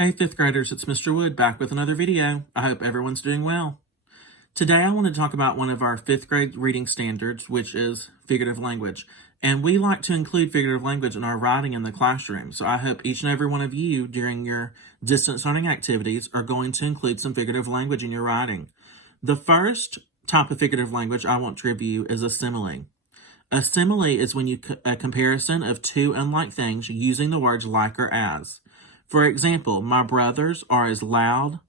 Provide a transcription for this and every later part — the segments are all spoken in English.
Hey 5th graders, it's Mr. Wood back with another video. I hope everyone's doing well. Today I want to talk about one of our 5th grade reading standards, which is figurative language. And we like to include figurative language in our writing in the classroom. So I hope each and every one of you during your distance learning activities are going to include some figurative language in your writing. The first type of figurative language I want to review is a simile. A simile is when you a comparison of two unlike things using the words like or as. For example, my brothers are as loud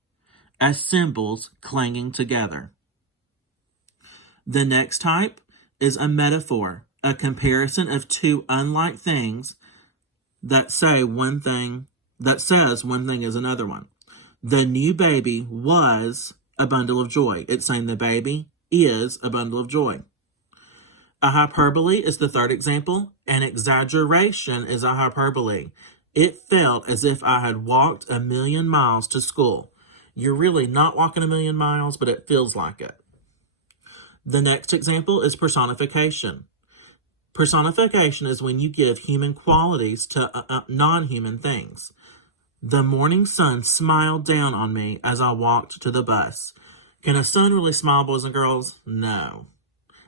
as cymbals clanging together. The next type is a metaphor, a comparison of two unlike things that says one thing is another one. The new baby was a bundle of joy. It's saying the baby is a bundle of joy. A hyperbole is the third example. An exaggeration is a hyperbole. It felt as if I had walked 1,000,000 miles to school. You're really not walking 1,000,000 miles, but it feels like it. The next example is personification. Personification is when you give human qualities to non-human things. The morning sun smiled down on me as I walked to the bus. Can a sun really smile, boys and girls? No.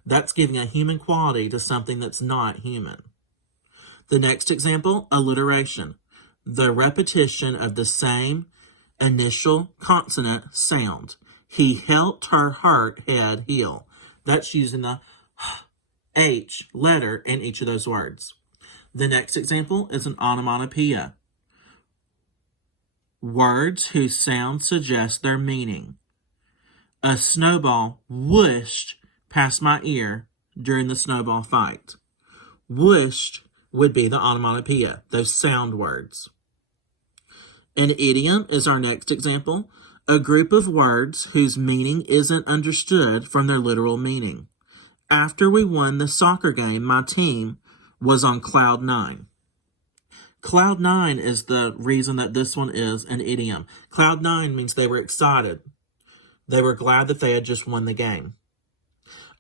That's giving a human quality to something that's not human. The next example, alliteration. The repetition of the same initial consonant sound. He helped her hurt head heal. That's using the H letter in each of those words. The next example is an onomatopoeia. Words whose sound suggests their meaning. A snowball whooshed past my ear during the snowball fight. Whooshed would be the onomatopoeia, those sound words. An idiom is our next example, a group of words whose meaning isn't understood from their literal meaning. After we won the soccer game, my team was on cloud 9. Cloud 9 is the reason that this one is an idiom. Cloud 9 means they were excited. They were glad that they had just won the game.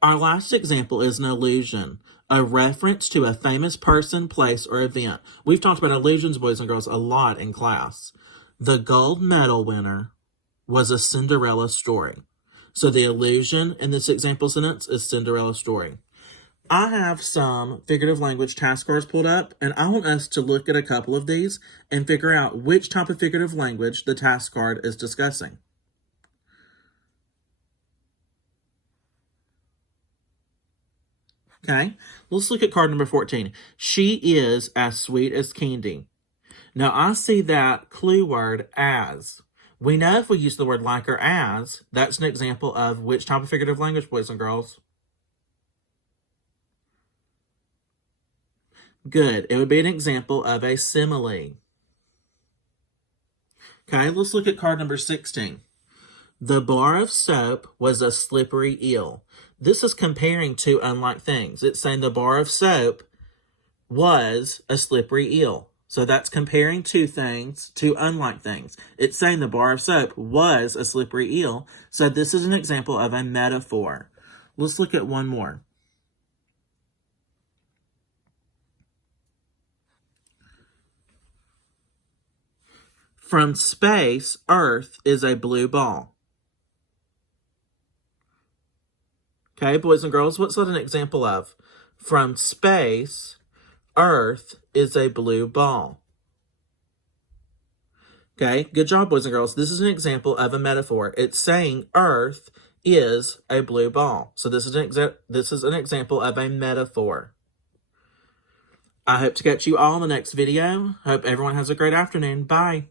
Our last example is an allusion, a reference to a famous person, place, or event. We've talked about allusions, boys and girls, a lot in class. The gold medal winner was a Cinderella story. So the allusion in this example sentence is Cinderella story. I have some figurative language task cards pulled up, and I want us to look at a couple of these and figure out which type of figurative language the task card is discussing. Okay, let's look at card number 14. She is as sweet as candy. Now, I see that clue word as. We know if we use the word like or as, that's an example of which type of figurative language, boys and girls? Good. It would be an example of a simile. Okay, let's look at card number 16. The bar of soap was a slippery eel. This is comparing two unlike things. It's saying the bar of soap was a slippery eel. So that's comparing two things, two unlike things. It's saying the bar of soap was a slippery eel. So this is an example of a metaphor. Let's look at one more. From space, Earth is a blue ball. Okay, boys and girls, what's that an example of? From space, Earth is a blue ball. Okay, good job, boys and girls. This is an example of a metaphor. It's saying Earth is a blue ball. So this is an example of a metaphor. I hope to catch you all in the next video. Hope everyone has a great afternoon. Bye.